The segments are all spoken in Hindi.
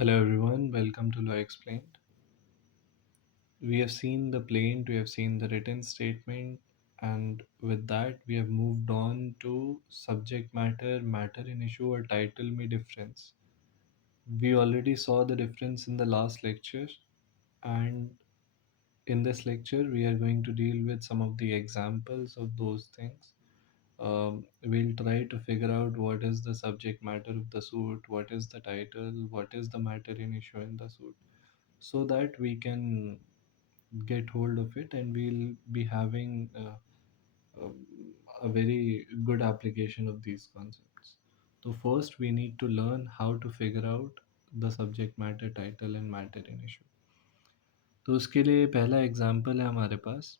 Hello everyone, welcome to Law Explained. We have seen the plaint, we have seen the written statement, and with that we have moved on to subject matter, matter in issue or title में difference. We already saw the difference in the last lecture, and in this lecture we are going to deal with some of the examples of those things. We'll try to figure out what is the subject matter of the suit, what is the title, what is the matter in issue in the suit, so that we can get hold of it and we'll be having um, a very good application of these concepts. So first we need to learn how to figure out the subject matter, title and matter in issue. तो उसके लिए पहला एग्जांपल है हमारे पास.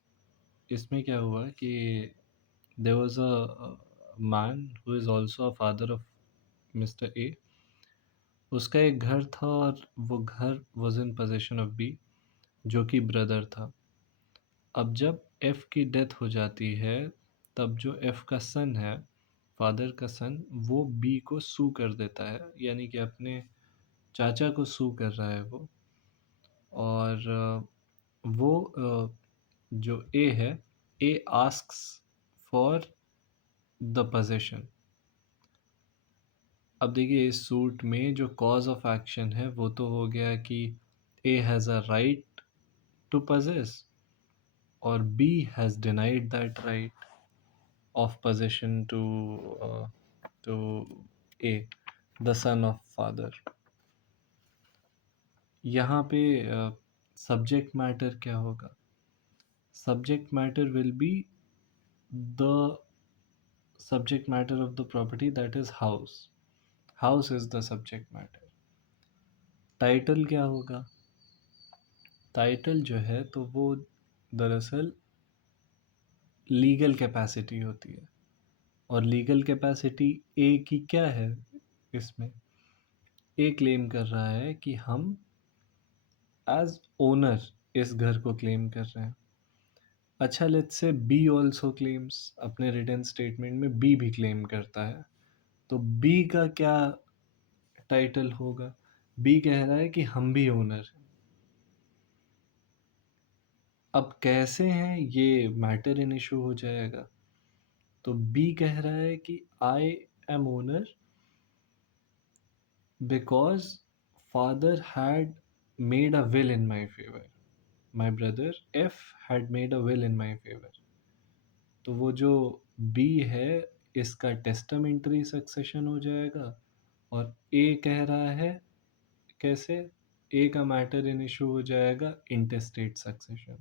इसमें क्या हुआ कि there was a man who is also a father of Mr. A. उसका एक घर था और वो घर was in possession of B, जो कि ब्रदर था. अब जब एफ की डेथ हो जाती है, तब जो एफ का सन है, फादर का सन, वो बी को सू कर देता है, यानी कि अपने चाचा को सू कर रहा है वो. और वो जो ए है, ए आस्क्स फॉर द पोजेशन. अब देखिए इस सूट में जो कॉज ऑफ एक्शन है वो तो हो गया कि A has a right to possess और B has denied that right of possession to A, the son of father. यहाँ पे subject matter क्या होगा? Subject matter will be the subject matter of the property, that is house. House is the subject matter. Title क्या होगा? Title जो है तो वो दरअसल लीगल कैपेसिटी होती है. और लीगल कैपेसिटी ए की क्या है इसमें? ए क्लेम कर रहा है कि हम एज ओनर इस घर को क्लेम कर रहे हैं. अच्छा, let's say B also claims. अपने रिटन स्टेटमेंट में बी भी क्लेम करता है, तो बी का क्या टाइटल होगा? बी कह रहा है कि हम भी ओनर हैं. अब कैसे हैं ये मैटर इन इशू हो जाएगा. तो बी कह रहा है कि I am owner because father had made a will in my favour. My brother F had made a will in my favour. तो वो जो बी है इसका टेस्टामेंट्री सक्सेशन हो जाएगा. और ए कह रहा है कैसे? ए का मैटर इन इशू हो जाएगा इंटेस्टेट सक्सेशन.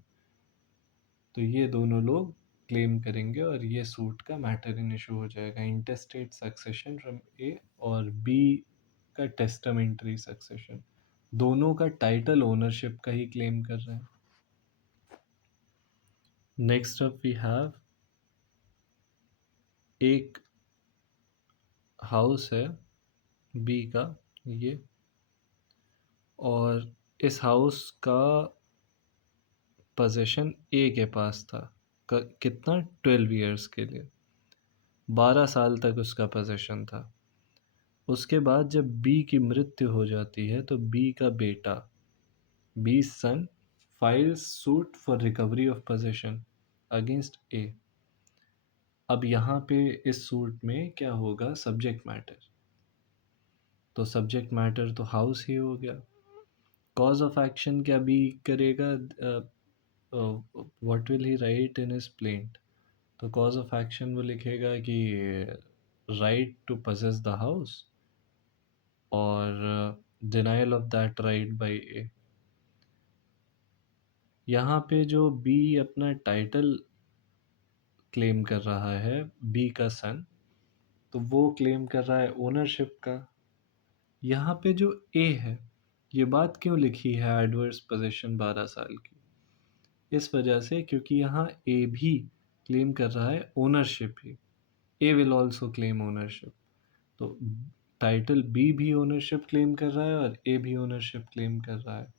तो ये दोनों लोग क्लेम करेंगे और ये सूट का मैटर इन इशू हो जाएगा इंटेस्टेट सक्सेशन फ्रॉम ए और बी का टेस्टामेंट्री सक्सेशन. दोनों का टाइटल ओनरशिप का ही क्लेम कर रहे हैं. नेक्स्ट अप वी हैव एक हाउस है बी का ये, और इस हाउस का पोजेशन ए के पास था. कितना? 12 ईयर्स के लिए. 12 साल तक उसका पोजेशन था. उसके बाद जब बी की मृत्यु हो जाती है तो बी का बेटा, B son, files suit for recovery of possession against A. अब यहाँ पे इस सूट में क्या होगा? Subject matter. तो सब्जेक्ट मैटर तो हाउस ही हो गया. कॉज ऑफ एक्शन क्या बी करेगा? What will he write in his plaint? तो कॉज ऑफ एक्शन वो लिखेगा कि right to possess the house और denial of that right by A. यहाँ पे जो बी अपना टाइटल क्लेम कर रहा है, बी का सन, तो वो क्लेम कर रहा है ओनरशिप का. यहाँ पे जो ए है, ये बात क्यों लिखी है एडवर्स पोजेशन 12 साल की? इस वजह से क्योंकि यहाँ ए भी क्लेम कर रहा है ownership he. A will also claim ownership. तो टाइटल बी भी ओनरशिप क्लेम कर रहा है और ए भी ओनरशिप क्लेम कर रहा है.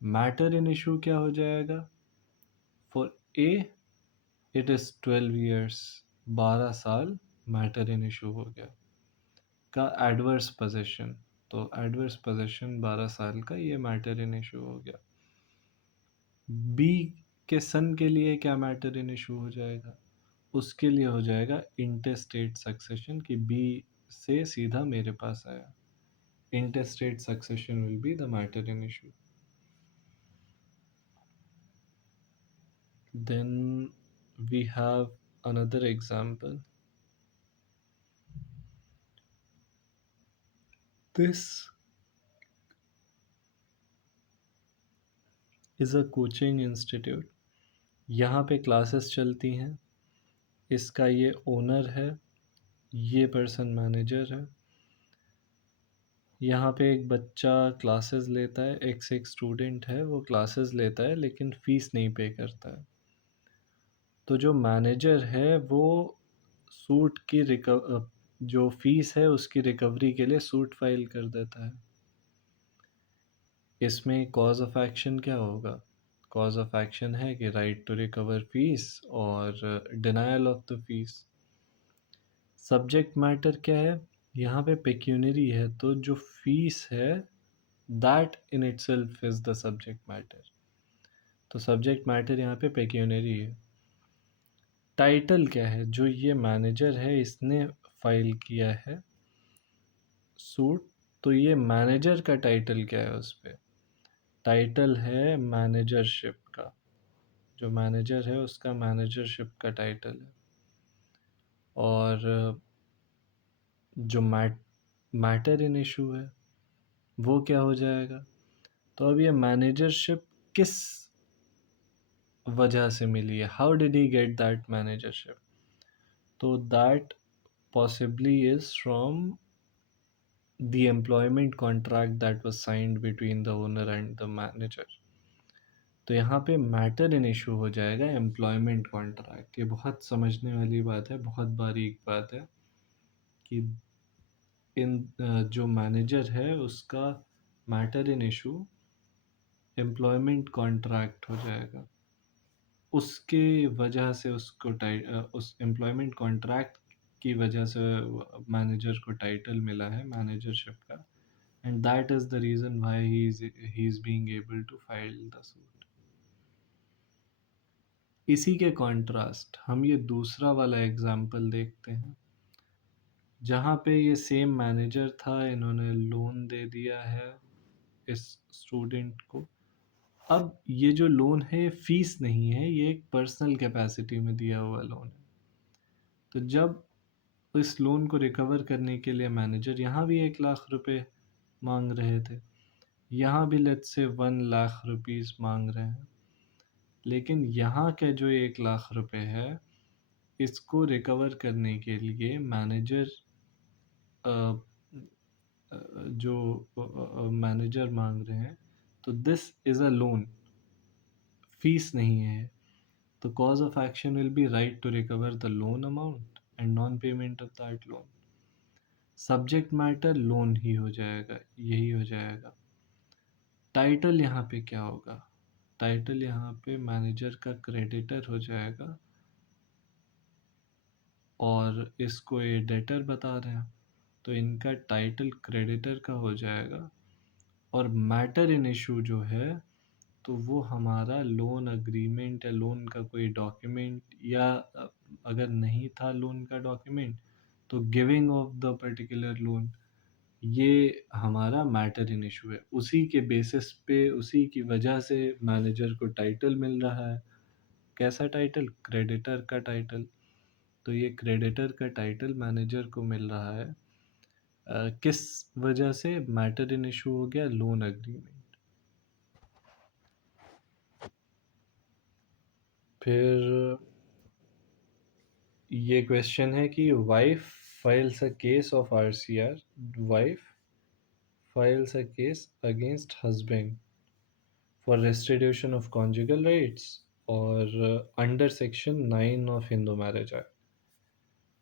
मैटर इन इशू क्या हो जाएगा? For a it is 12 years. 12 साल मैटर इन इशू हो गया का एडवर्स पोजेशन. तो एडवर्स पोजेशन 12 साल का, ये मैटर इन इशू हो गया। बी के सन के लिए क्या मैटर इन इशू हो जाएगा? उसके लिए हो जाएगा इंटरस्टेट सक्सेशन, कि बी से सीधा मेरे पास आया। Interstate succession will be the matter in issue. Then we have another example. This is a coaching institute. यहाँ पे क्लासेस चलती हैं। इसका ये ओनर है, ये पर्सन मैनेजर है। यहाँ पे एक बच्चा क्लासेस लेता है, एक स्टूडेंट है, वो क्लासेस लेता है लेकिन फ़ीस नहीं पे करता है। तो जो मैनेजर है वो सूट की जो फ़ीस है उसकी रिकवरी के लिए सूट फाइल कर देता है। इसमें कॉज ऑफ एक्शन क्या होगा? कॉज ऑफ एक्शन है कि राइट टू रिकवर फीस और denial of the fees. Subject matter क्या है? यहाँ पे पेक्यूनरी है, तो जो फीस है that in itself is the subject matter. तो सब्जेक्ट मैटर यहाँ पे पेक्यूनरी है। टाइटल क्या है? जो ये मैनेजर है इसने फाइल किया है सूट, तो ये मैनेजर का टाइटल क्या है उस पर? टाइटल है मैनेजरशिप का। जो मैनेजर है उसका मैनेजरशिप का टाइटल है। और जो मैटर इन इशू है वो क्या हो जाएगा? तो अब ये मैनेजरशिप किस वजह से मिली है? How did he get that managership? तो that possibly is from the employment contract that was signed between the owner and the manager. तो यहाँ पे मैटर इन इशू हो जाएगा एम्प्लॉयमेंट कॉन्ट्रैक्ट। ये बहुत समझने वाली बात है, बहुत बारीक बात है कि जो मैनेजर है उसका matter in issue employment contract हो जाएगा। उसके वजह से उसको उस एम्प्लॉयमेंट कॉन्ट्रैक्ट की वजह से मैनेजर को टाइटल मिला है मैनेजरशिप का, and that is the reason why he is being able to file the suit. इसी के कॉन्ट्रास्ट हम ये दूसरा वाला एग्जाम्पल देखते हैं, जहाँ पे ये सेम मैनेजर था, इन्होंने लोन दे दिया है इस स्टूडेंट को। अब ये जो लोन है ये फीस नहीं है, ये एक पर्सनल कैपेसिटी में दिया हुआ लोन है। तो जब इस लोन को रिकवर करने के लिए मैनेजर यहाँ भी 1 लाख रुपए मांग रहे थे, यहाँ भी लेट्स से 1 लाख रुपीज़ मांग रहे हैं, लेकिन यहाँ के जो 1 लाख रुपए है इसको रिकवर करने के लिए मैनेजर जो मैनेजर मांग रहे हैं, तो this is a loan, fees नहीं है। तो cause of action will be right to recover the loan amount and non-payment of that loan. Subject matter loan ही हो जाएगा, यही हो जाएगा। टाइटल यहाँ पे क्या होगा? टाइटल यहाँ पे मैनेजर का क्रेडिटर हो जाएगा और इसको ये डेटर बता रहे हैं, तो इनका टाइटल क्रेडिटर का हो जाएगा। और मैटर इन इशू जो है तो वो हमारा लोन अग्रीमेंट या लोन का कोई डॉक्यूमेंट, या अगर नहीं था लोन का डॉक्यूमेंट तो giving of the particular loan, ये हमारा मैटर इन इशू है। उसी के बेसिस पे, उसी की वजह से मैनेजर को टाइटल मिल रहा है। कैसा टाइटल? क्रेडिटर का टाइटल। तो ये क्रेडिटर का टाइटल मैनेजर को मिल रहा है किस वजह से? मैटर इन इशू हो गया लोन अग्रीमेंट। फिर ये क्वेश्चन है कि wife files a case of RCR, wife files a case against husband for restitution of conjugal rights और under section 9 of Hindu Marriage Act.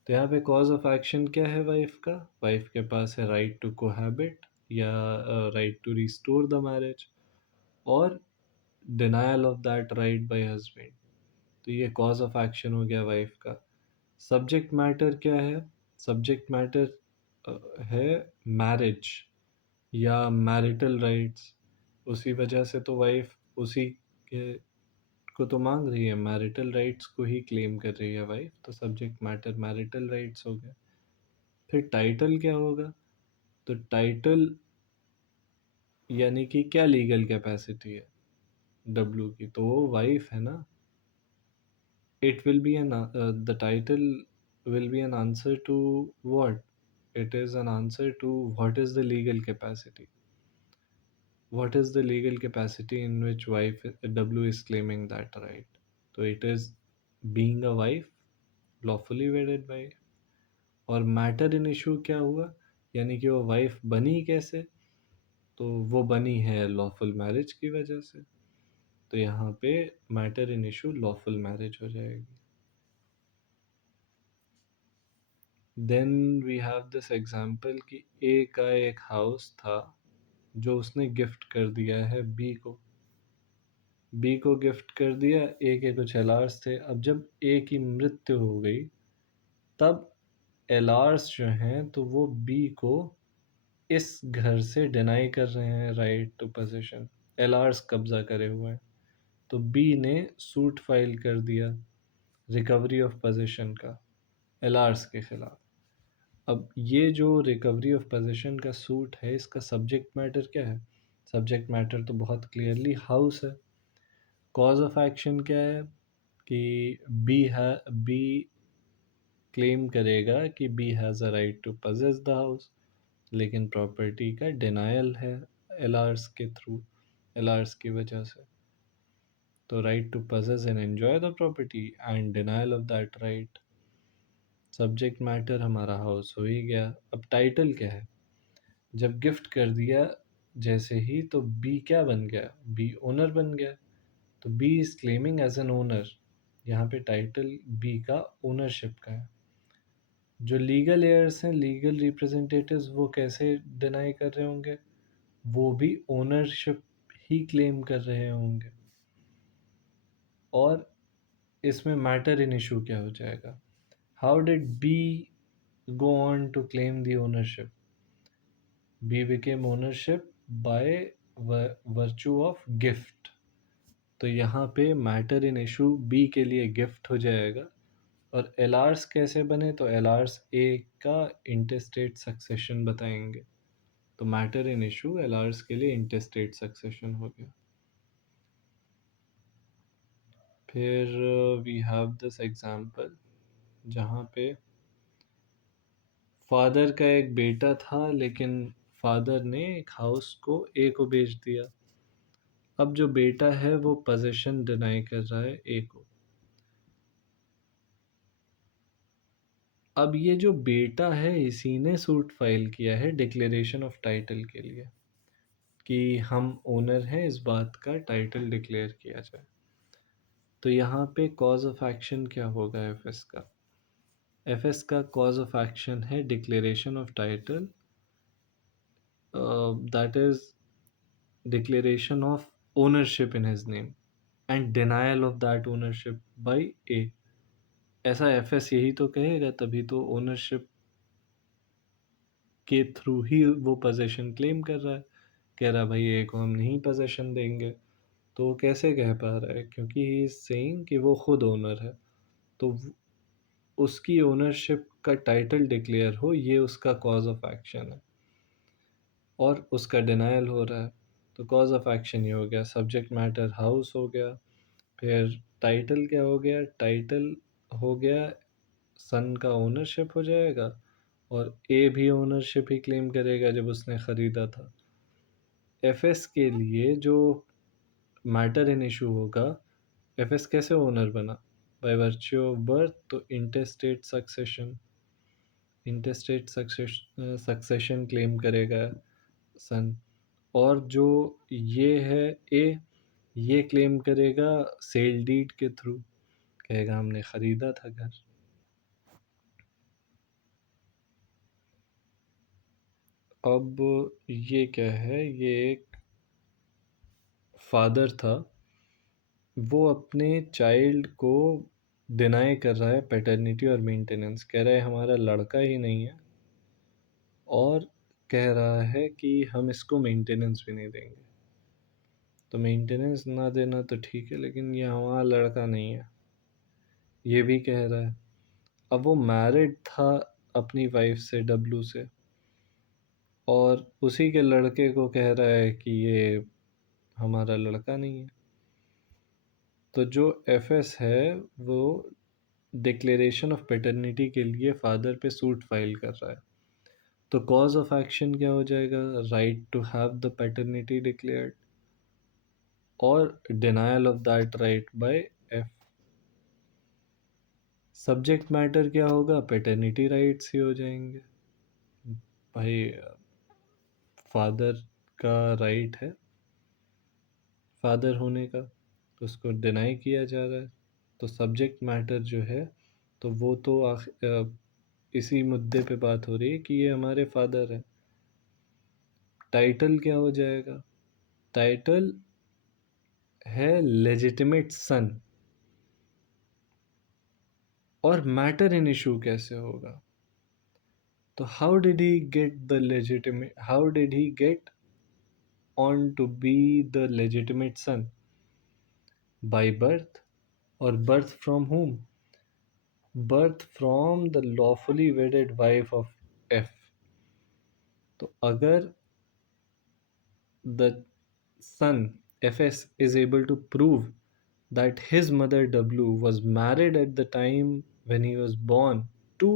तो यहाँ पे कॉज ऑफ एक्शन क्या है वाइफ का? वाइफ के पास है राइट टू कोहैबिट या right to restore the marriage और denial of that right by husband. तो ये कॉज ऑफ एक्शन हो गया वाइफ का। सब्जेक्ट मैटर क्या है? सब्जेक्ट मैटर है मैरिज, या मैरिटल राइट्स, उसी वजह से तो वाइफ उसी के को तो मांग रही है, मैरिटल राइट्स को ही क्लेम कर रही है वाइफ, तो सब्जेक्ट मैटर मैरिटल राइट्स हो गया। फिर टाइटल क्या होगा? तो टाइटल यानी कि क्या लीगल कैपेसिटी है डब्लू की, तो वो वाइफ है ना। It will be the title will be an answer to what? It is an answer to what is the legal capacity. What is the legal capacity in which wife W is claiming that right? So it is being a wife, lawfully wedded wife. और मैटर इन इशू क्या हुआ? यानी कि वो वाइफ बनी कैसे? तो वो बनी है लॉफुल मैरिज की वजह से। तो यहाँ पे matter in issue lawful marriage हो जाएगी। Then we have this example कि ए का एक हाउस था जो उसने गिफ्ट कर दिया है बी को। बी को गिफ्ट कर दिया, ए के कुछ एलार्स थे। अब जब ए की मृत्यु हो गई तब एलार्स जो हैं तो वो बी को इस घर से डिनाई कर रहे हैं राइट टू पोजीशन। एलार्स कब्जा करे हुए हैं, तो बी ने सूट फाइल कर दिया रिकवरी ऑफ पोजीशन का एलार्स के खिलाफ। अब ये जो रिकवरी ऑफ पोजीशन का सूट है, इसका सब्जेक्ट मैटर क्या है? सब्जेक्ट मैटर तो बहुत क्लियरली हाउस है। कॉज ऑफ एक्शन क्या है कि बी क्लेम करेगा कि B has a right to possess the house, लेकिन प्रॉपर्टी का डिनायल है एलार्स के थ्रू, एलार्स की वजह से। तो right to possess and enjoy the property and denial of that right. Subject matter हमारा हाउस हो ही गया। अब टाइटल क्या है? जब गिफ्ट कर दिया जैसे ही, तो बी क्या बन गया? बी ओनर बन गया। तो B is claiming as an owner. यहाँ पे टाइटल बी का ओनरशिप का है। जो लीगल एयर्स हैं, लीगल रिप्रेजेंटेटिव्स, वो कैसे डिनाई कर रहे होंगे? वो भी ओनरशिप ही क्लेम कर रहे होंगे। और इसमें मैटर इन इशू क्या हो जाएगा? How did B go on to claim the ownership? B became ownership by virtue of gift. तो यहाँ पे मैटर इन इशू बी के लिए गिफ्ट हो जाएगा। और एलार्स कैसे बने? तो एलार्स ए का इंटेस्टेट सक्सेशन बताएंगे। तो मैटर इन इशू एलार्स के लिए इंटेस्टेट सक्सेशन हो गया। फिर वी हैव दिस एग्जांपल जहाँ पे फादर का एक बेटा था, लेकिन फादर ने एक हाउस को ए को बेच दिया। अब जो बेटा है वो पोजीशन डिनाई कर रहा है ए को। अब ये जो बेटा है इसी ने सूट फाइल किया है डिक्लेरेशन ऑफ टाइटल के लिए कि हम ओनर हैं, इस बात का टाइटल डिक्लेयर किया जाए। तो यहाँ पे कॉज ऑफ एक्शन क्या होगा एफएस का? एफएस का कॉज ऑफ एक्शन है declaration of title, that is declaration of ownership in his name and denial of that ownership by A. ऐसा एफएस यही तो कहेगा, तभी तो ओनरशिप के थ्रू ही वो पोजीशन क्लेम कर रहा है। कह रहा भाई ए को हम नहीं पोजीशन देंगे, तो वो कैसे कह पा रहा है? क्योंकि ही इज सेइंग कि वो खुद ओनर है। तो उसकी ओनरशिप का टाइटल डिक्लेयर हो, ये उसका कॉज ऑफ एक्शन है और उसका डिनायल हो रहा है। तो कॉज ऑफ एक्शन ये हो गया, सब्जेक्ट मैटर हाउस हो गया। फिर टाइटल क्या हो गया? टाइटल हो गया सन का ओनरशिप हो जाएगा, और ए भी ओनरशिप ही क्लेम करेगा जब उसने ख़रीदा था। एफएस के लिए जो मैटर इन इशू होगा, एफएस कैसे ओनर बना? बाय वर्च्यू ऑफ बर्थ, तो इंटेस्टेट सक्सेशन, इंटेस्टेट सक्सेशन क्लेम करेगा सन। और जो ये है ए, ये क्लेम करेगा सेल डीड के थ्रू, कहेगा हमने ख़रीदा था घर। अब ये क्या है? ये एक फादर था, वो अपने चाइल्ड को डिनाई कर रहा है पैटर्निटी और मेंटेनेंस। कह रहा है हमारा लड़का ही नहीं है, और कह रहा है कि हम इसको मेंटेनेंस भी नहीं देंगे। तो मेंटेनेंस ना देना तो ठीक है, लेकिन ये हमारा लड़का नहीं है, ये भी कह रहा है। अब वो मैरिड था अपनी वाइफ से, डब्लू से, और उसी के लड़के को कह रहा है कि ये हमारा लड़का नहीं है। तो जो एफएस है वो डिक्लेरेशन ऑफ पैटर्निटी के लिए फादर पे सूट फाइल कर रहा है। तो कॉज ऑफ एक्शन क्या हो जाएगा? Right to have the paternity declared और denial of that right by F. Subject matter क्या होगा? पैटर्निटी राइट्स ही हो जाएंगे। भाई फादर का राइट है फादर होने का, तो उसको डिनाई किया जा रहा है। तो सब्जेक्ट मैटर जो है, तो वो तो इसी मुद्दे पे बात हो रही है कि ये हमारे फादर हैं। टाइटल क्या हो जाएगा? टाइटल है लेजिटिमेट सन। और मैटर इन इशू कैसे होगा? तो how did he get the legitimate, how did he get on to be the legitimate son? By birth. और birth from whom? Birth from the lawfully wedded wife of F. तो अगर the son Fs is able to prove that his mother W was married at the time when he was born to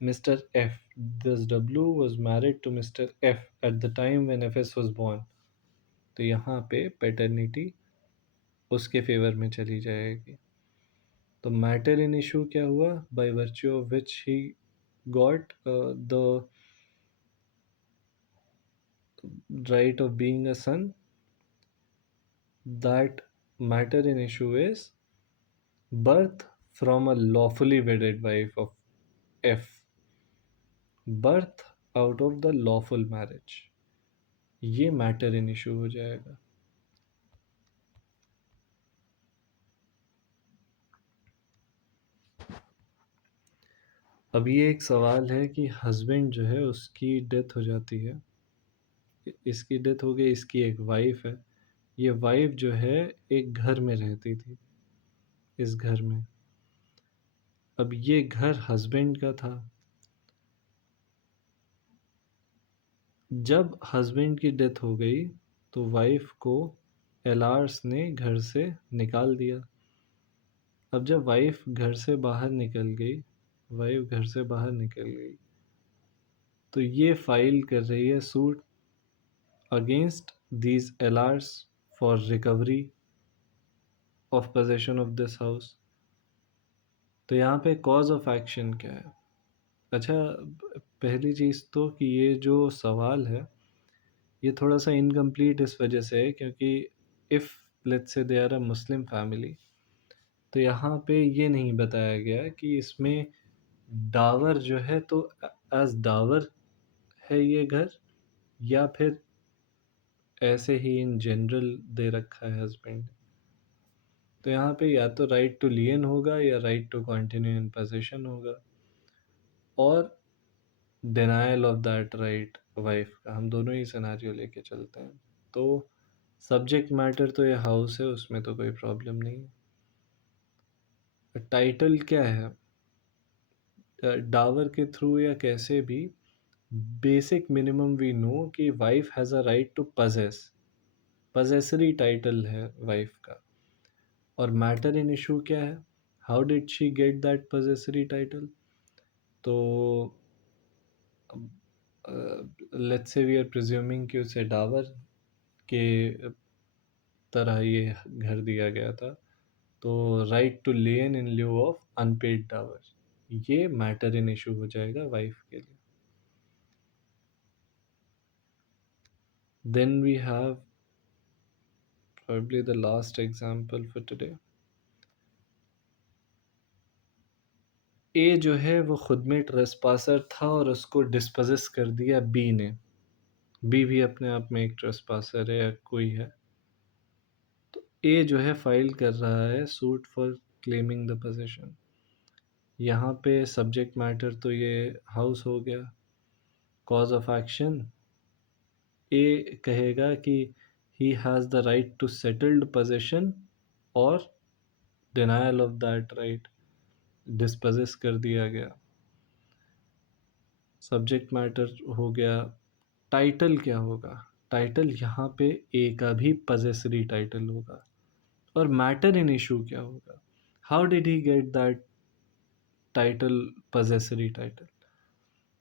Mr. F. This W was married to Mr. F at the time when Fs was born. तो यहाँ पे पैटर्निटी उसके फेवर में चली जाएगी। तो मैटर इन इशू क्या हुआ? By virtue of which he got the right of being a son, that matter in issue is birth from a lawfully wedded wife of F, birth out of the lawful marriage, ये मैटर इन इशू हो जाएगा। अब ये एक सवाल है कि हस्बैंड जो है उसकी डेथ हो जाती है, इसकी डेथ हो गई, इसकी एक वाइफ है। ये वाइफ जो है एक घर में रहती थी, इस घर में। अब ये घर हस्बैंड का था। जब हस्बैंड की डेथ हो गई तो वाइफ को एलार्स ने घर से निकाल दिया। अब जब वाइफ घर से बाहर निकल गई, वाइफ घर से बाहर निकल गई, तो ये फाइल कर रही है suit against these LRs for recovery of possession of this house. तो यहाँ पे कॉज ऑफ एक्शन क्या है? अच्छा, पहली चीज़ तो कि ये जो सवाल है ये थोड़ा सा इनकम्प्लीट इस वजह से है क्योंकि if let's say they are a Muslim family, तो यहाँ पे ये नहीं बताया गया कि इसमें डावर जो है तो एज डावर है ये घर, या फिर ऐसे ही इन जनरल दे रखा है हस्बैंड। तो यहाँ पे या तो राइट टू लियन होगा या right to continue in possession होगा, और denial of that right wife का। हम दोनों ही सिनेरियो लेके चलते हैं। तो सब्जेक्ट मैटर तो ये हाउस है, उसमें तो कोई प्रॉब्लम नहीं है। टाइटल क्या है? डावर के थ्रू या कैसे भी, बेसिक मिनिमम वी नो कि wife has a right to possess, possessory title है वाइफ का। और मैटर इन इशू क्या है? How did she get that possessory title? तो let's say we are presuming कि उसे डावर के तरह ये घर दिया गया था, तो right to lien in lieu of unpaid dower, ये मैटर इन इशू हो जाएगा वाइफ के लिए। Then we have probably the last example for today. A जो है वो खुद में ट्रेसपासर था और उसको डिस्पोजेस कर दिया बी ने। बी भी अपने आप में एक ट्रेसपासर है या कोई है। तो ए जो है फाइल कर रहा है suit for claiming the position. यहाँ पे सब्जेक्ट मैटर तो ये हाउस हो गया। कॉज ऑफ एक्शन ए कहेगा कि he has the right to settled possession और denial of that right, dispossess कर दिया गया। सब्जेक्ट मैटर हो गया। टाइटल क्या होगा? टाइटल यहाँ पे ए का भी पजेसरी टाइटल होगा। और मैटर इन इशू क्या होगा? How did he get that title, possessory title?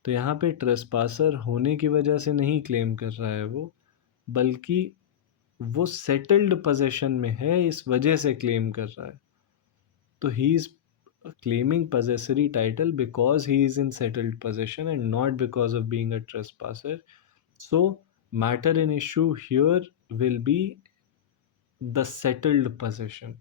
तो यहाँ पे ट्रेसपासर होने की वजह से नहीं क्लेम कर रहा है वो, बल्कि वो सेटल्ड पोजेशन में है इस वजह से क्लेम कर रहा है। तो he is claiming possessory title because he is in settled possession and not because of being a trespasser. So matter in issue here will be the settled possession.